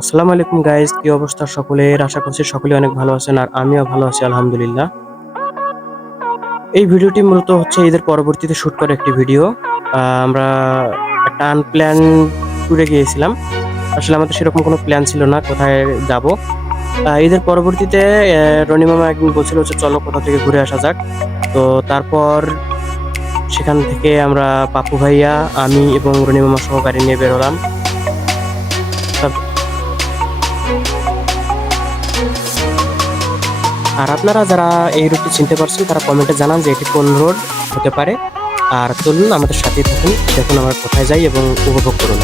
আসসালামু আলাইকুম গাইস, কি অবস্থা সকলের? আশা করছি সকলে অনেক ভালো আছেন আর আমিও ভালো আছি আলহামদুলিল্লাহ। এই ভিডিওটি মূলত হচ্ছে ঈদের পরবর্তীতে শুট করা একটি ভিডিও। আমরা একটা আনপ্ল্যান ট্যুরে গিয়েছিলাম। আসলে আমাদের সেরকম কোনো প্ল্যান ছিল না কোথায় যাব। ঈদের পরবর্তীতে রনি মামা একদিন বলছিল হচ্ছে চলো কোথাও থেকে ঘুরে আসা যাক। তো তারপর সেখান থেকে আমরা পাপ্পু ভাইয়া, আমি এবং রনি মামা সহ গাড়ি নিয়ে বের হলাম। আর আপনারা যারা এই রুটটি চিনতে পারছেন তারা কমেন্টে জানান যে এটি কোন রোড হতে পারে। আর চলুন আমাদের সাথেই থাকুন, দেখুন আমরা কোথায় যাই এবং উপভোগ করুন।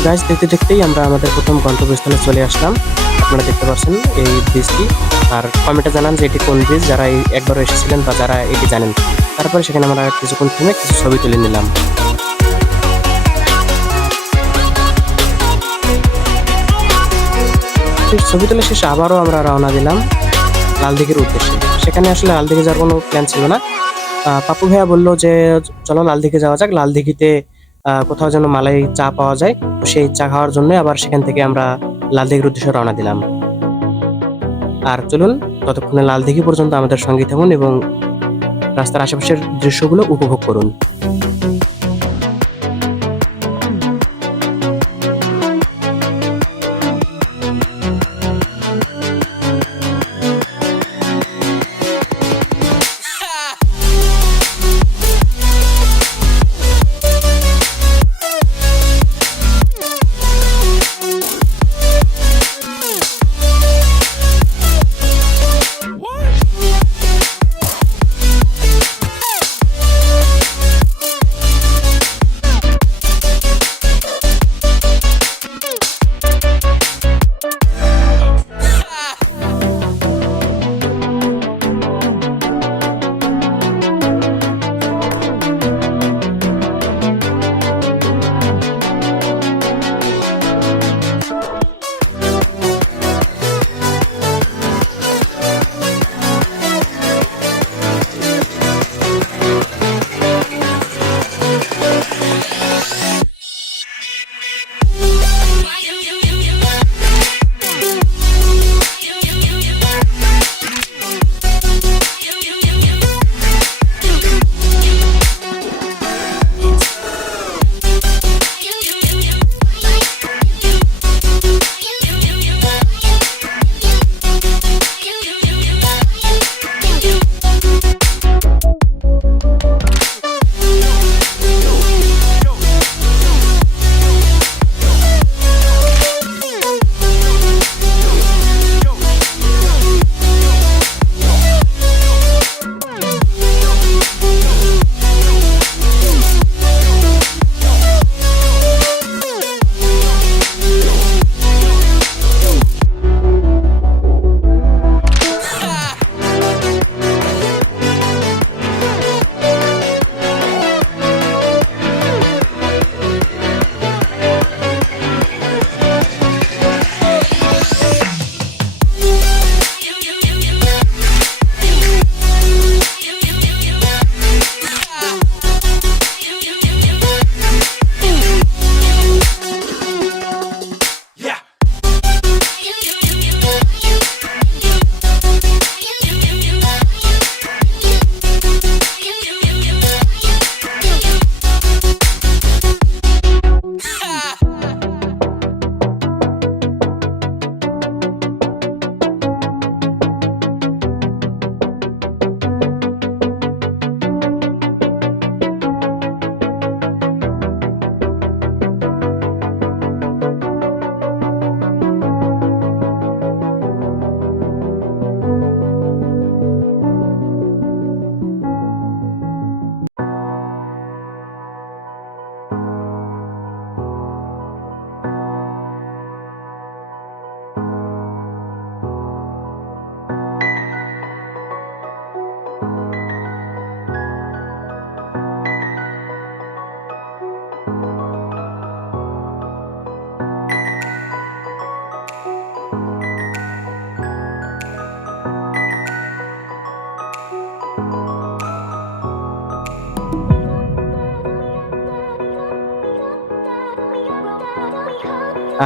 তো গাইস, দেখতে দেখতেই আমরা আমাদের প্রথম গন্তব্যস্থলে চলে আসলাম। আপনারা দেখতে পাচ্ছেন এই ব্রিজটি। আর কমেন্টে জানান যে এটি কোন ব্রিজ, যারা একবারও এসেছিলেন বা যারা এটি জানেন। তারপরে সেখানে আমরা কিছুক্ষণ থেমে কিছু ছবি তুলে নিলাম। এই ছবি তোলা শেষে আবারও আমরা রওনা দিলাম লালদিঘির উদ্দেশ্যে। সেখানে আসলে লালদিঘি যাওয়ার কোনো প্ল্যান ছিল না। পাপ্পু ভাইয়া বললো যে চলো লালদিঘি যাওয়া যাক, লালদিঘিতে কোথাও যেন মালাই চা পাওয়া যায়। তো সেই চা খাওয়ার জন্য আবার সেখান থেকে আমরা লালদিঘির উদ্দেশ্যে রওনা দিলাম। আর চলুন ততক্ষণে লালদিঘি পর্যন্ত আমাদের সঙ্গে থাকুন এবং রাস্তার আশেপাশের দৃশ্যগুলো উপভোগ করুন।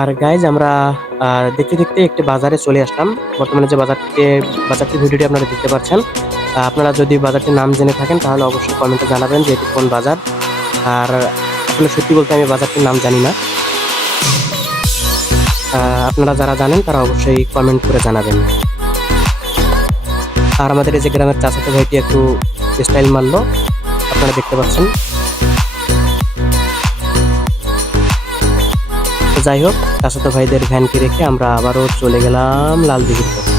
আর গাইজ আমরা দেখতে দেখতে একটি বাজারে চলে আসলাম। বর্তমানে যে বাজারটির ভিডিওটি আপনারা দেখতে পাচ্ছেন, আপনারা যদি বাজারটির নাম জেনে থাকেন তাহলে অবশ্যই কমেন্টে জানাবেন যে এটি কোন বাজার। আর আসলে সত্যি বলতে আমি বাজারটির নাম জানি না। আপনারা যারা জানেন তারা অবশ্যই কমেন্ট করে জানাবেন। আর আমাদের এই যে গ্রামের চাচাতো ভাইটি একটু স্টাইল মারলো, আপনারা দেখতে পাচ্ছেন। তো যাই হোক, চাচাতো ভাইদের ভ্যানকে রেখে আমরা আবারও চলে গেলাম লালদিঘির পথে।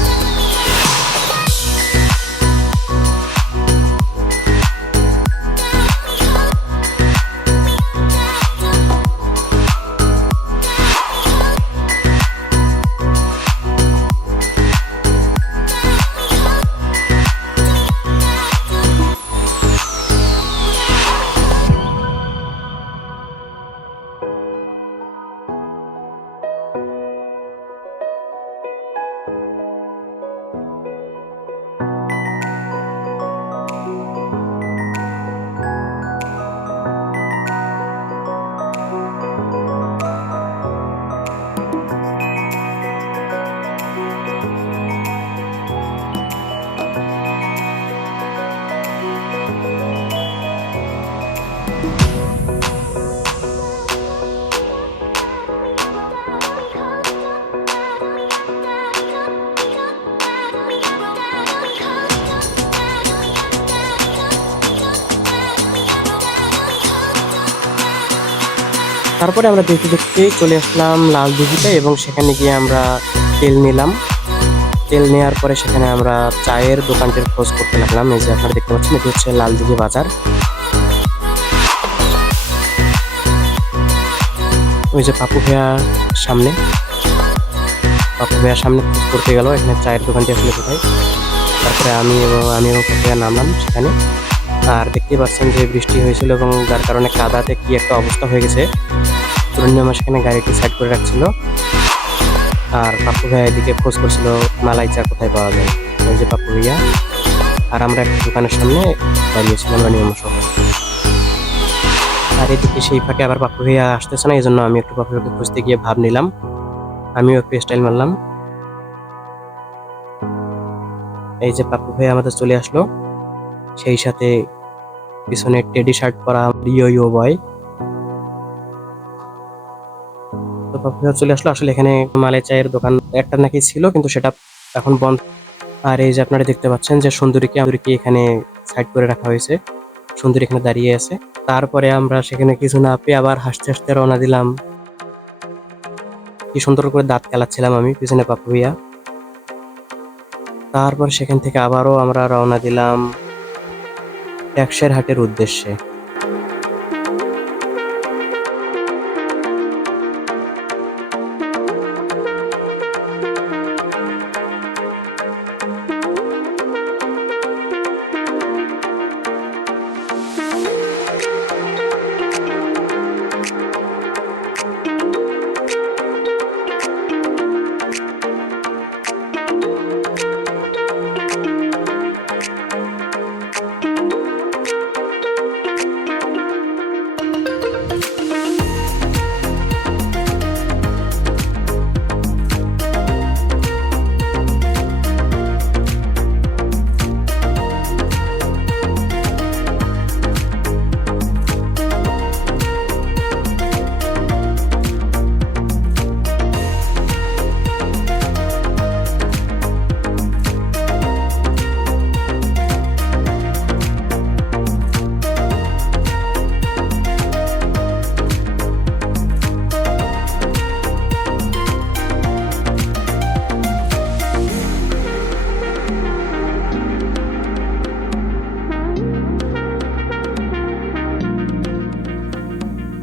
তারপরে আমরা দেখতে দেখতে চলে আসলাম লালদিঘিতে এবং সেখানে গিয়ে আমরা তেল নিলাম। তেল নেওয়ার পরে সেখানে আমরা চায়ের দোকানটির খোঁজ করতে লাগলাম। এই যে আপনারা দেখতে পাচ্ছেন, এটি হচ্ছে লালদিঘি বাজার। ওই যে পাপু ভাইয়ার সামনে খোঁজ করতে গেল এখানে চায়ের দোকানটি আসলে কোথায়। তারপরে আমি এবং পাপু ভাইয়া নামলাম সেখানে। আর দেখতেই পাচ্ছেন যে বৃষ্টি হয়েছিল এবং যার কারণে কাদাতে কি একটা অবস্থা হয়ে গেছে। তরুণ আমার সেখানে গাড়িটি সাইড করে রাখছিল, আর পাপ্পু ভাইয়া এদিকে খোঁজ করছিল মালাই চা কোথায় পাওয়া যায়। ওই যে পাপ্পু ভাইয়া আর আমরা একটা দোকানের সামনে দাঁড়িয়েছিলাম রানিমামা সহ। আর এদিকে সেই ফাঁকে আবার পাপ্পু ভাইয়া আসতেছে না, এই জন্য আমি একটু পাপ্পু ভাইয়াকে খুঁজতে গিয়ে ভাব নিলাম, আমিও একটু স্টাইল মারলাম। এই যে পাপ্পু ভাইয়া আমাদের চলে আসলো, সেই সাথে পিছনে টেডি শার্ট পরা ইয়ো বয়। তো পাপ্পু ভাইয়া চলে আসলো। আসলে এখানে মালাই চায়ের দোকান একটা নাকি ছিল, কিন্তু সেটা এখন বন্ধ। আর এই যে আপনারা দেখতে পাচ্ছেন যে সুন্দরীকে এখানে সাইড করে রাখা হয়েছে, সুন্দরী এখানে দাঁড়িয়ে আছে। তারপরে আমরা সেখানে কিছু না পেয়ে আবার হাসতে হাসতে রওনা দিলাম। কি সুন্দর করে দাঁত খেলাচ্ছিলাম আমি, পিছনে পাপ্পু ভাইয়া। তারপর সেখান থেকে আবারও আমরা রওনা দিলাম ট্যাক্সের হাটের উদ্দেশ্যে।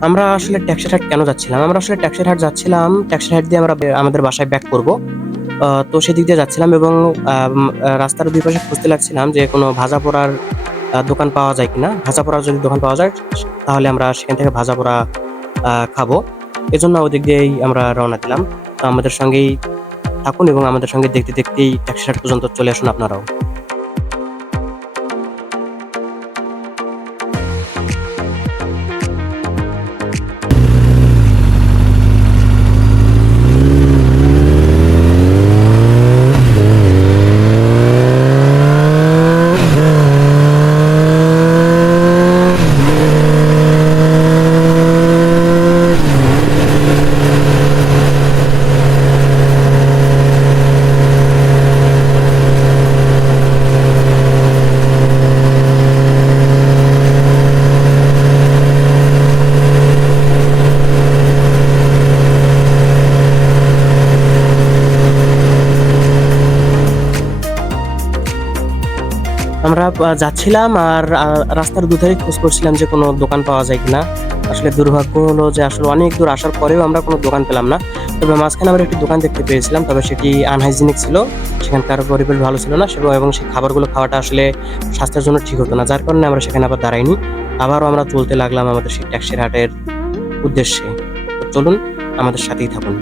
আমরা আসলে ট্যাক্সির হাট কেন যাচ্ছিলাম? আমরা আসলে ট্যাক্সির হাট যাচ্ছিলাম, ট্যাক্সির হাট দিয়ে আমরা আমাদের বাসায় ব্যাক করব। তো সেদিক দিয়ে যাচ্ছিলাম এবং রাস্তার দুই পাশে খুঁজতে লাগছিলাম যে কোনো ভাজা পোড়ার দোকান পাওয়া যায় কিনা। ভাজা পোড়ার যদি দোকান পাওয়া যায় তাহলে আমরা সেখান থেকে ভাজা পোড়া খাবো। এজন্য ওদিক দিয়েই আমরা রওনা দিলাম। তো আমাদের সঙ্গেই থাকুন এবং আমাদের সঙ্গে দেখতে দেখতেই ট্যাক্সির হাট পর্যন্ত চলে আসুন আপনারাও। আমরা যাচ্ছিলাম আর রাস্তার দুধারে খোঁজ করছিলাম যে কোনো দোকান পাওয়া যায় কিনা। আসলে দুর্ভাগ্য হলো যে আসলে অনেক দূর আসার পরেও আমরা কোনো দোকান পেলাম না। তবে মাঝখানে আমরা একটি দোকান দেখতে পেয়েছিলাম, তবে সেটি আনহাইজিনিক ছিল, সেখানকার পরিবেশ ভালো ছিল না এবং সেই খাবারগুলো খাওয়াটা আসলে স্বাস্থ্যের জন্য ঠিক হতো না, যার কারণে আমরা সেখানে আবার দাঁড়াইনি। আবারও আমরা চলতে লাগলাম আমাদের সেই ট্যাক্সির হাটের উদ্দেশ্যে। তো চলুন আমাদের সাথেই থাকুন।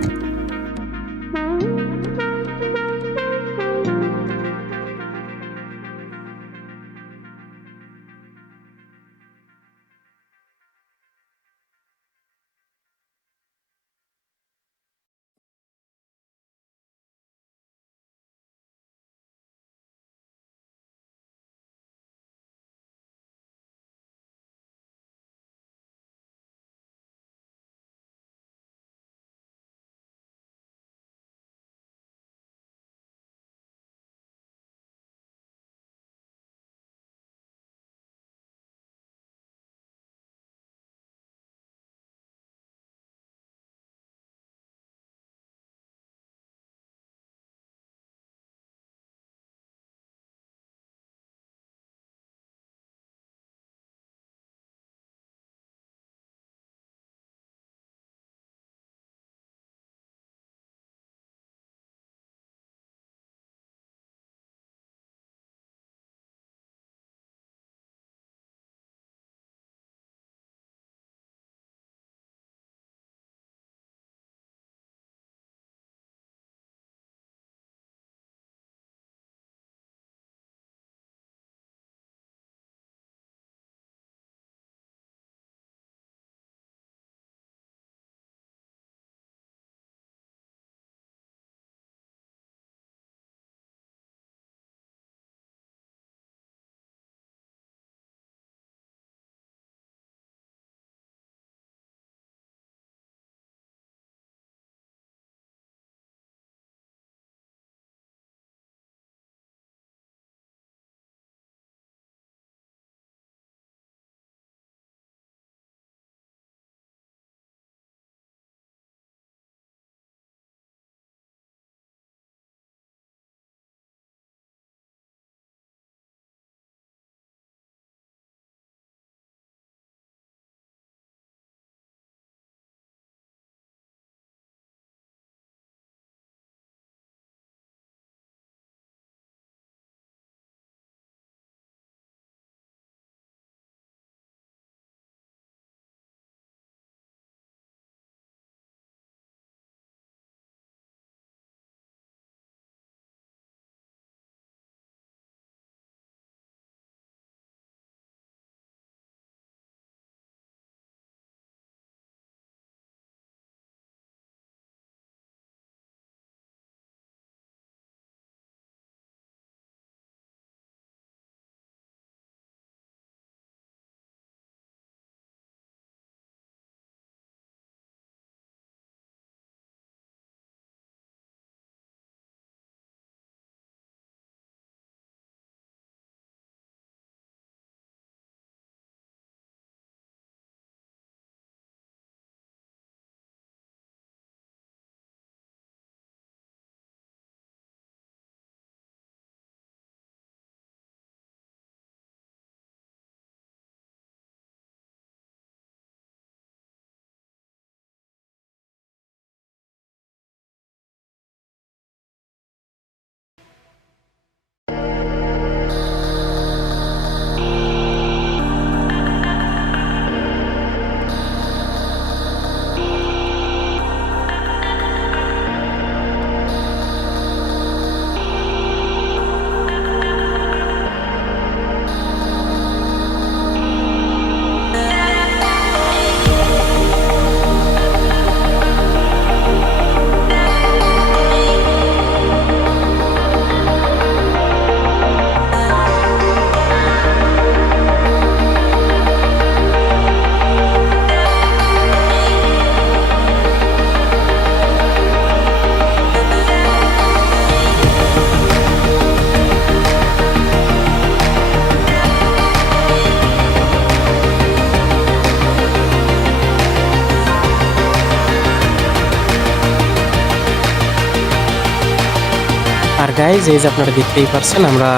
আর গাইজ, এই যে আপনারা দেখতেই পারছেন আমরা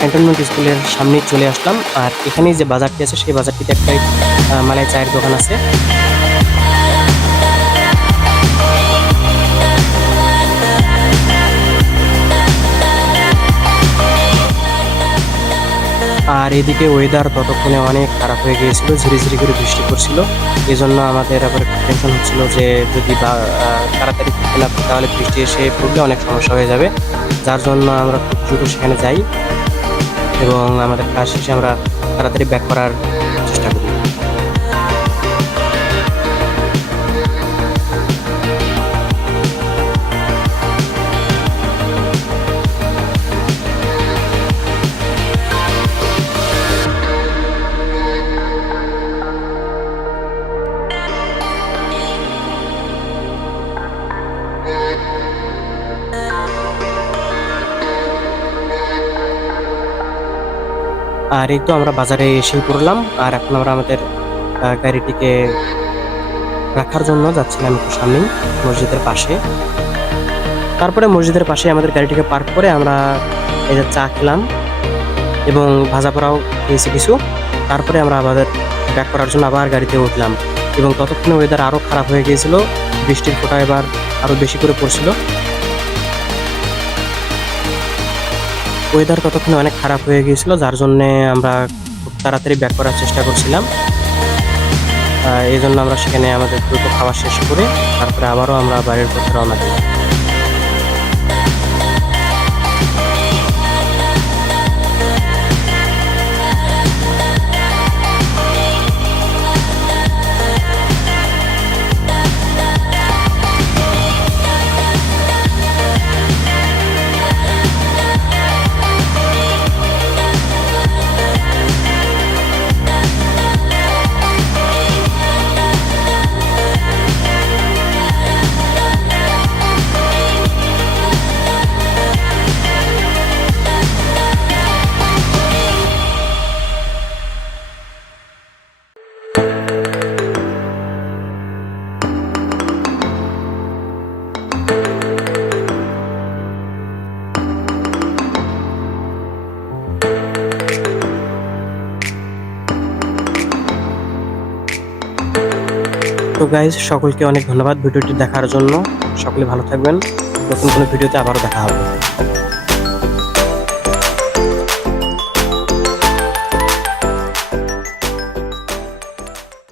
ক্যান্টনমেন্ট স্কুলের সামনেই চলে আসলাম। আর এখানেই যে বাজারটি আছে সেই বাজারটিতে একটা মালাই চায়ের দোকান আছে। আর এদিকে ওয়েদার ততক্ষণে অনেক খারাপ হয়ে গিয়েছিল, ঝিরিঝিরি করে বৃষ্টি পড়ছিল। এই জন্য আমাদের আবার টেনশন হচ্ছিল যে যদি তাড়াতাড়ি ফিরতে না পারি তাহলে বৃষ্টি এসে পড়লে অনেক সমস্যা হয়ে যাবে। যার জন্য আমরা খুব দ্রুত সেখানে যাই এবং আমাদের কাজ শেষে আমরা তাড়াতাড়ি ব্যাক করার চেষ্টা করি। আর এই তো আমরা বাজারে এসেই পড়লাম। আর এখন আমরা আমাদের গাড়িটিকে রাখার জন্য যাচ্ছিলাম একটু সামনেই মসজিদের পাশে। তারপরে মসজিদের পাশে আমাদের গাড়িটিকে পার্ক করে আমরা এই যে চা খেলাম এবং ভাজা পোড়াও খেয়েছি কিছু। তারপরে আমরা আমাদের ব্যাক করার জন্য আবার গাড়িতে উঠলাম এবং ততক্ষণে ওয়েদার আরও খারাপ হয়ে গিয়েছিল, বৃষ্টির ফোঁটা এবার আরও বেশি করে পড়ছিল। ওয়েদার ততক্ষণে অনেক খারাপ হয়ে গিয়েছিল, যার জন্যে আমরা খুব তাড়াতাড়ি ব্যাক করার চেষ্টা করছিলাম। এই জন্য আমরা সেখানে আমাদের দ্রুত খাওয়া শেষ করে তারপরে আবারও আমরা বাড়ির পথে রওনা দিই। তো গাইজ, সকলকে অনেক ধন্যবাদ ভিডিওটি দেখার জন্য। সকলে ভালো থাকবেন। নতুন কোনো ভিডিওতে আবারও দেখা হবে।